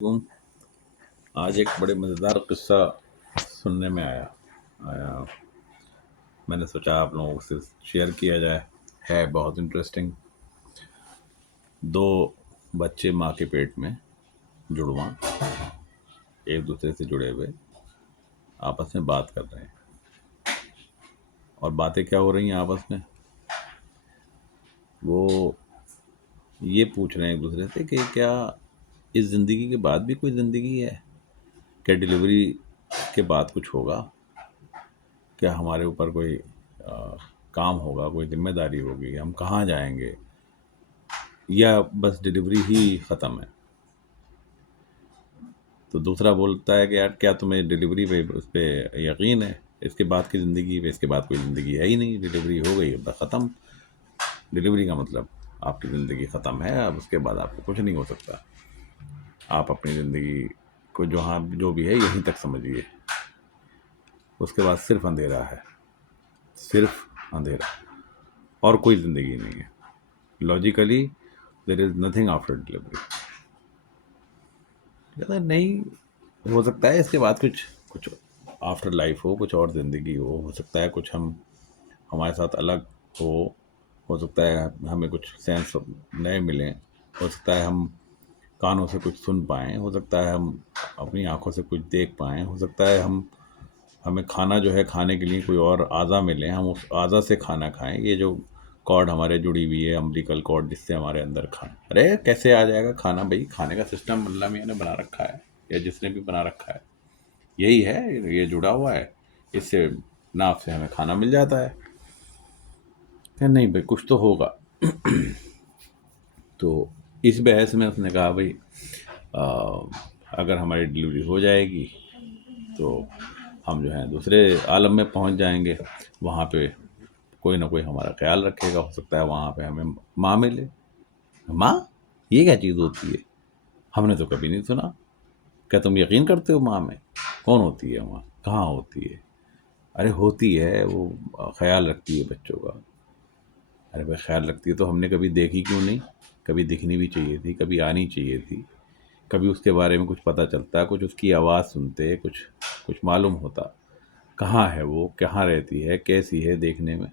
तुम आज एक बड़े मज़ेदार किस्सा सुनने में आया। मैंने सोचा आप लोगों से शेयर किया जाए। है बहुत इंटरेस्टिंग। दो बच्चे माँ के पेट में, जुड़वा, एक दूसरे से जुड़े हुए आपस में बात कर रहे हैं। और बातें क्या हो रही हैं आपस में? वो ये पूछ रहे हैं एक दूसरे से कि क्या इस ज़िंदगी के बाद भी कोई ज़िंदगी है? क्या डिलीवरी के बाद कुछ होगा? क्या हमारे ऊपर कोई काम होगा, कोई जिम्मेदारी होगी, हम कहाँ जाएंगे, या बस डिलीवरी ही ख़त्म है? तो दूसरा बोलता है कि यार क्या तुम्हें डिलीवरी पे उस पर यकीन है? इसके बाद की ज़िंदगी पे, इसके बाद कोई ज़िंदगी है ही नहीं, डिलीवरी हो गई बस ख़त्म। डिलीवरी का मतलब आपकी ज़िंदगी ख़त्म है, अब उसके बाद आपको कुछ नहीं हो सकता। आप अपनी ज़िंदगी को जहाँ जो भी है यहीं तक समझिए। उसके बाद सिर्फ अंधेरा है, सिर्फ अंधेरा, और कोई ज़िंदगी नहीं है। Logically there is nothing after delivery. कहता नहीं, हो सकता है इसके बाद कुछ कुछ आफ्टर लाइफ हो, कुछ और ज़िंदगी हो सकता है कुछ हम हमारे साथ अलग हो सकता है हमें कुछ सेंस नए मिलें, हो सकता है हम कानों से कुछ सुन पाएँ, हो सकता है हम अपनी आँखों से कुछ देख पाएँ, हो सकता है हमें खाना जो है खाने के लिए कोई और अज़ा मिले, हम उस अज़ा से खाना खाएँ। ये जो कॉर्ड हमारे जुड़ी हुई है, अम्बिलिकल कॉर्ड, जिससे हमारे अंदर अरे कैसे आ जाएगा खाना? भाई खाने का सिस्टम अल्लाह मियाँ ने बना रखा है, या जिसने भी बना रखा है यही है, ये जुड़ा हुआ है, इससे नाप से हमें खाना मिल जाता है। नहीं भाई कुछ तो होगा। तो इस बहस में उसने कहा भाई आ, अगर हमारी डिलीवरी हो जाएगी तो हम जो है दूसरे आलम में पहुंच जाएंगे। वहाँ पे कोई ना कोई हमारा ख्याल रखेगा, हो सकता है वहाँ पे हमें माँ मिले। माँ? ये क्या चीज़ होती है? हमने तो कभी नहीं सुना। क्या तुम यकीन करते हो माँ में? कौन होती है माँ? कहाँ होती है? अरे होती है, वो ख्याल रखती है बच्चों का। अरे भाई ख्याल रखती है तो हमने कभी देखी क्यों नहीं? कभी दिखनी भी चाहिए थी, कभी आनी चाहिए थी, कभी उसके बारे में कुछ पता चलता, कुछ उसकी आवाज़ सुनते, कुछ कुछ मालूम होता। कहाँ है वो, कहाँ रहती है, कैसी है देखने में?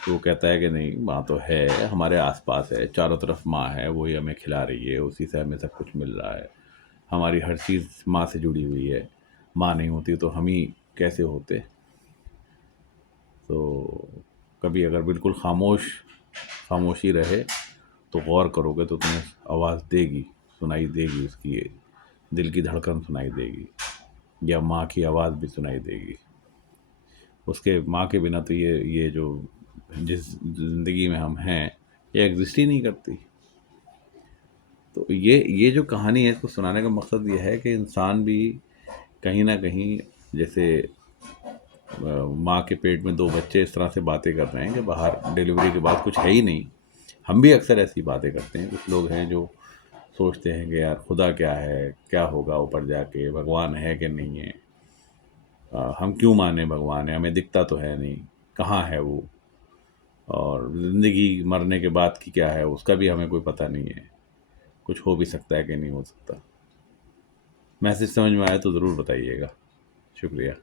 तो वो कहता है कि नहीं, माँ तो है, हमारे आसपास है, चारों तरफ माँ है, वही हमें खिला रही है, उसी से हमें सब कुछ मिल रहा है। हमारी हर चीज़ माँ से जुड़ी हुई है। माँ नहीं होती तो हम ही कैसे होते? तो कभी अगर बिल्कुल खामोशी रहे तो गौर करोगे तो तुम्हें आवाज़ देगी, सुनाई देगी, उसकी दिल की धड़कन सुनाई देगी, या माँ की आवाज़ भी सुनाई देगी। उसके माँ के बिना तो ये जो जिस ज़िंदगी में हम हैं, ये एग्जिस्ट ही नहीं करती। तो ये जो कहानी है, इसको सुनाने का मकसद ये है कि इंसान भी कहीं ना कहीं, जैसे माँ के पेट में दो बच्चे इस तरह से बातें कर रहे हैं कि बाहर डिलीवरी के बाद कुछ है ही नहीं। हम भी अक्सर ऐसी बातें करते हैं। कुछ लोग हैं जो सोचते हैं कि यार खुदा क्या है, क्या होगा ऊपर जाके, भगवान है कि नहीं है, हम क्यों माने भगवान है, हमें दिखता तो है नहीं, कहाँ है वो, और ज़िंदगी मरने के बाद की क्या है उसका भी हमें कोई पता नहीं है, कुछ हो भी सकता है कि नहीं हो सकता। मैसेज समझ में आया तो ज़रूर बताइएगा। शुक्रिया।